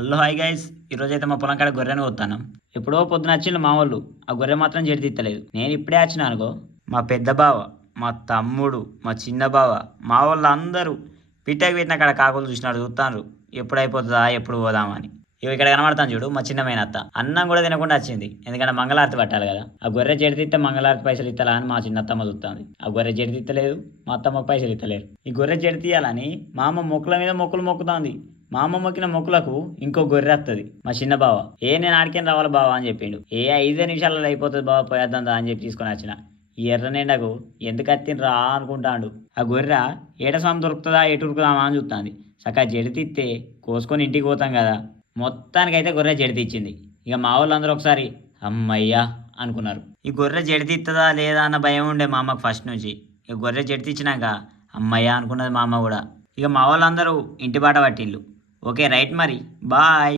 Hello hi guys. ఈరోజు అయితే మా పొలం కాడ గొర్రెని కొత్తాను. ఎప్పుడో పొద్దున వచ్చిండు మా వాళ్ళు. ఆ గొర్రె మాత్రం జడితీత్తలేదు. నేను ఇప్పుడే వచ్చిన అనుకో, మా పెద్ద బావ, మా తమ్ముడు, మా చిన్న బావ, మా వాళ్ళు అందరూ పిట్టకి పెట్టిన కాడ కాకులు చూసినాడు చూస్తాను. ఎప్పుడు అయిపోతుందా, ఎప్పుడు పోదామని. ఇవి ఇక్కడ కనబడతాను చూడు, మా చిన్నమైన అత్త అన్నం కూడా తినకుండా వచ్చింది. ఎందుకంటే మంగళారతి పట్టాలి కదా. ఆ గొర్రె జడితీస్తే మంగళారతి పైసలు ఇస్తలా అని మా చిన్నత్తమ్మ చూస్తుంది. ఆ గొర్రె జడితీత్తలేదు, మా అత్తమ్మకు పైసలు ఇస్తలేరు. ఈ గొర్రె జడితీయాలని మా అమ్మ మొక్కుల మీద మొక్కులు మొక్కుతుంది. మా అమ్మ మొక్కిన మొక్కులకు ఇంకో గొర్రె వస్తుంది. మా చిన్న బావ నేను ఆడికేం రావాలి బావ అని చెప్పిండు. 5 నిమిషాలలో అయిపోతుంది బావ, పోయేద్దాం అని చెప్పి తీసుకొని వచ్చిన. ఈ ఎర్రనెండకు ఎందుకు రా అనుకుంటాడు. ఆ గొర్రె ఏట స్వామి దొరుకుతుందా, ఎటు ఉరుకుదామా అని చూస్తుంది. చక్కగా జడితిస్తే కోసుకొని ఇంటికి పోతాం కదా. మొత్తానికైతే గొర్రె జడితిచ్చింది. ఇక మా వాళ్ళందరూ ఒకసారి అమ్మయ్యా అనుకున్నారు. ఈ గొర్రె జడితిస్తుందా లేదా అన్న భయం ఉండే మా అమ్మకు ఫస్ట్ నుంచి. ఇక గొర్రె జడితిచ్చినాక అమ్మయ్యా అనుకున్నది మా అమ్మ కూడా. ఇక మా వాళ్ళందరూ ఇంటి బాట పట్టిళ్ళు. ఓకే రైట్ మరి, బాయ్.